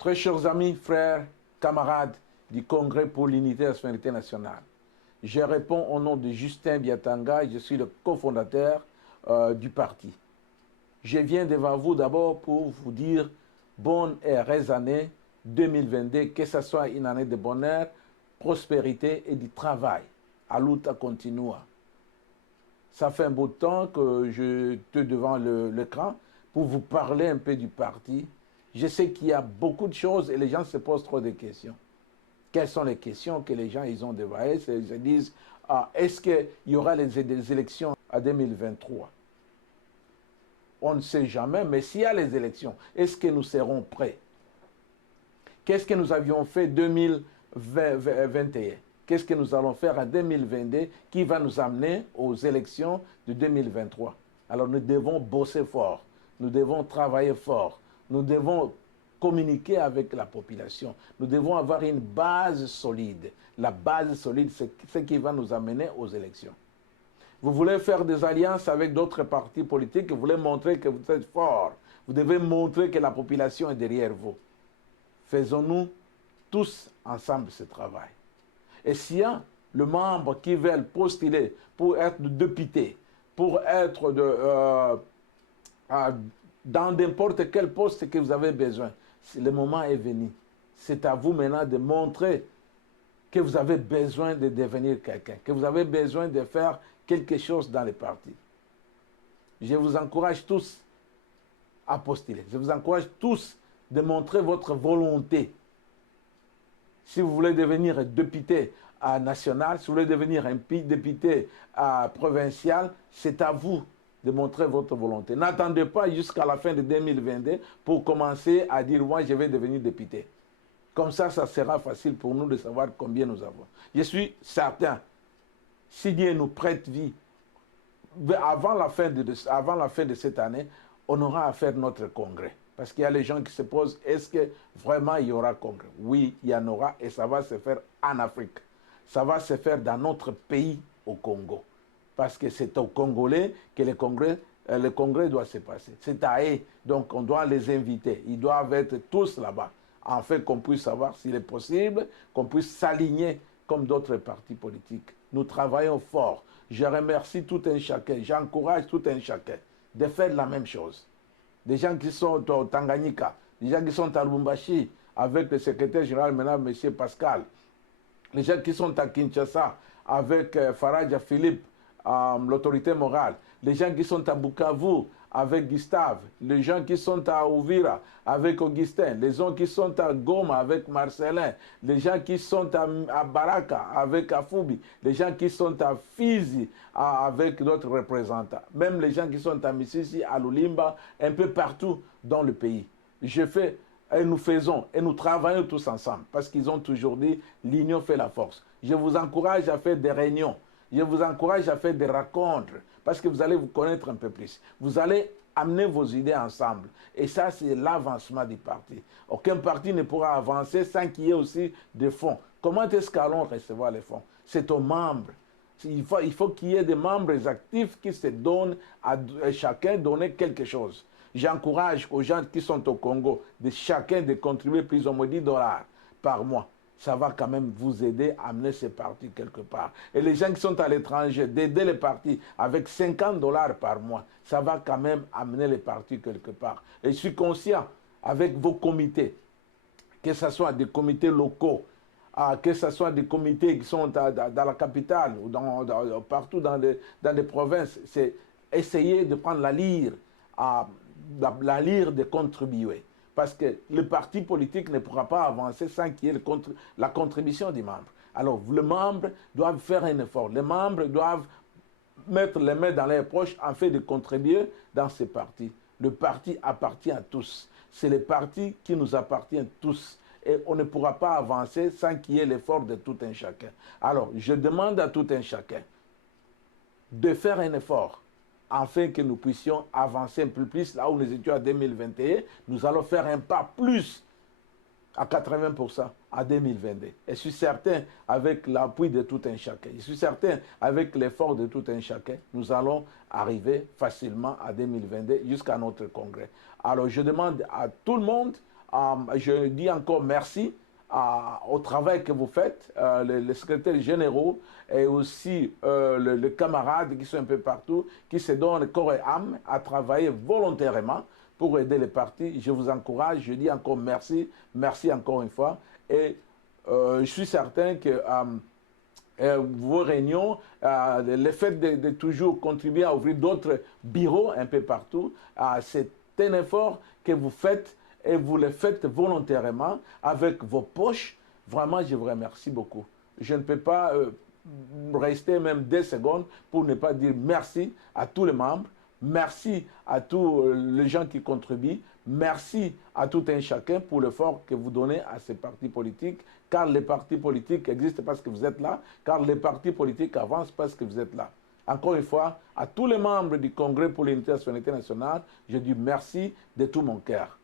Très chers amis, frères, camarades du Congrès pour l'unité et la souveraineté nationale, je réponds au nom de Justin Biatanga, je suis le cofondateur du parti. Je viens devant vous d'abord pour vous dire bonne et heureuse année 2022, que ce soit une année de bonheur, prospérité et du travail. À luta continua. Ça fait un beau temps que je suis devant l'écran pour vous parler un peu du parti. Je sais qu'il y a beaucoup de choses et les gens se posent trop de questions. Quelles sont les questions que les gens ils ont devant eux? Ils se disent, est-ce qu'il y aura des élections en 2023? On ne sait jamais, mais s'il y a les élections, est-ce que nous serons prêts? Qu'est-ce que nous avions fait en 2021? Qu'est-ce que nous allons faire en 2022 qui va nous amener aux élections de 2023? Alors nous devons bosser fort, nous devons travailler fort, nous devons communiquer avec la population, nous devons avoir une base solide. La base solide, c'est ce qui va nous amener aux élections. Vous voulez faire des alliances avec d'autres partis politiques, vous voulez montrer que vous êtes fort, vous devez montrer que la population est derrière vous. Faisons-nous tous ensemble ce travail. Et s'il y a le membre qui veulent postuler pour être député, pour être dans n'importe quel poste que vous avez besoin, le moment est venu. C'est à vous maintenant de montrer que vous avez besoin de devenir quelqu'un, que vous avez besoin de faire quelque chose dans les partis. Je vous encourage tous à postuler. Je vous encourage tous de montrer votre volonté. Si vous voulez devenir député national, si vous voulez devenir un député provincial, c'est à vous de montrer votre volonté. N'attendez pas jusqu'à la fin de 2022 pour commencer à dire « moi, je vais devenir député ». Comme ça sera facile pour nous de savoir combien nous avons. Je suis certain, si Dieu nous prête vie, avant la fin de cette année, on aura à faire notre congrès. Parce qu'il y a les gens qui se posent, est-ce que vraiment il y aura congrès? Oui, il y en aura et ça va se faire en Afrique. Ça va se faire dans notre pays, au Congo. Parce que c'est aux Congolais que le congrès doit se passer. C'est à eux, donc on doit les inviter. Ils doivent être tous là-bas. En fait, qu'on puisse savoir s'il est possible, qu'on puisse s'aligner comme d'autres partis politiques. Nous travaillons fort. Je remercie tout un chacun, j'encourage tout un chacun de faire la même chose. Des gens qui sont au Tanganyika, des gens qui sont à Lubumbashi, avec le secrétaire général maintenant, M. Pascal, les gens qui sont à Kinshasa, avec Faraja Philippe, l'autorité morale, les gens qui sont à Bukavu, avec Gustave, les gens qui sont à Ouvira, avec Augustin, les gens qui sont à Goma, avec Marcelin, les gens qui sont à Baraka, avec Afoubi, les gens qui sont à Fizi, avec d'autres représentants, même les gens qui sont à Mississi, à Lulimba, un peu partout dans le pays. Et nous faisons, et nous travaillons tous ensemble, parce qu'ils ont toujours dit, l'union fait la force. Je vous encourage à faire des réunions. Je vous encourage à faire des rencontres parce que vous allez vous connaître un peu plus. Vous allez amener vos idées ensemble. Et ça, c'est l'avancement du parti. Aucun parti ne pourra avancer sans qu'il y ait aussi des fonds. Comment est-ce qu'allons recevoir les fonds? C'est aux membres. Il faut qu'il y ait des membres actifs qui se donnent à chacun donner quelque chose. J'encourage aux gens qui sont au Congo de chacun de contribuer plus ou moins $10 par mois. Ça va quand même vous aider à amener ces partis quelque part. Et les gens qui sont à l'étranger, d'aider les partis avec $50 par mois, ça va quand même amener les partis quelque part. Et je suis conscient, avec vos comités, que ce soit des comités locaux, que ce soit des comités qui sont dans la capitale ou partout dans les provinces, c'est essayer de prendre la lyre de contribuer. Parce que le parti politique ne pourra pas avancer sans qu'il y ait la contribution des membres. Alors, les membres doivent faire un effort. Les membres doivent mettre les mains dans leurs poches afin de contribuer dans ces partis. Le parti appartient à tous. C'est le parti qui nous appartient tous. Et on ne pourra pas avancer sans qu'il y ait l'effort de tout un chacun. Alors, je demande à tout un chacun de faire un effort afin que nous puissions avancer un peu plus là où nous étions en 2021, nous allons faire un pas plus à 80% en 2022. Et je suis certain, avec l'appui de tout un chacun, je suis certain, avec l'effort de tout un chacun, nous allons arriver facilement à 2022 jusqu'à notre congrès. Alors je demande à tout le monde Je dis encore merci au travail que vous faites, les secrétaires généraux et aussi les camarades qui sont un peu partout, qui se donnent corps et âme à travailler volontairement pour aider les partis. Je vous encourage, je dis encore merci, merci encore une fois. Et je suis certain que vos réunions, le fait de toujours contribuer à ouvrir d'autres bureaux un peu partout, c'est un effort que vous faites et vous le faites volontairement avec vos poches. Vraiment, je vous remercie beaucoup. Je ne peux pas rester même 2 secondes pour ne pas dire merci à tous les membres, merci à tous les gens qui contribuent, merci à tout un chacun pour l'effort que vous donnez à ces partis politiques, car les partis politiques existent parce que vous êtes là, car les partis politiques avancent parce que vous êtes là. Encore une fois, à tous les membres du Congrès pour l'unité et la souveraineté nationale, je dis merci de tout mon cœur.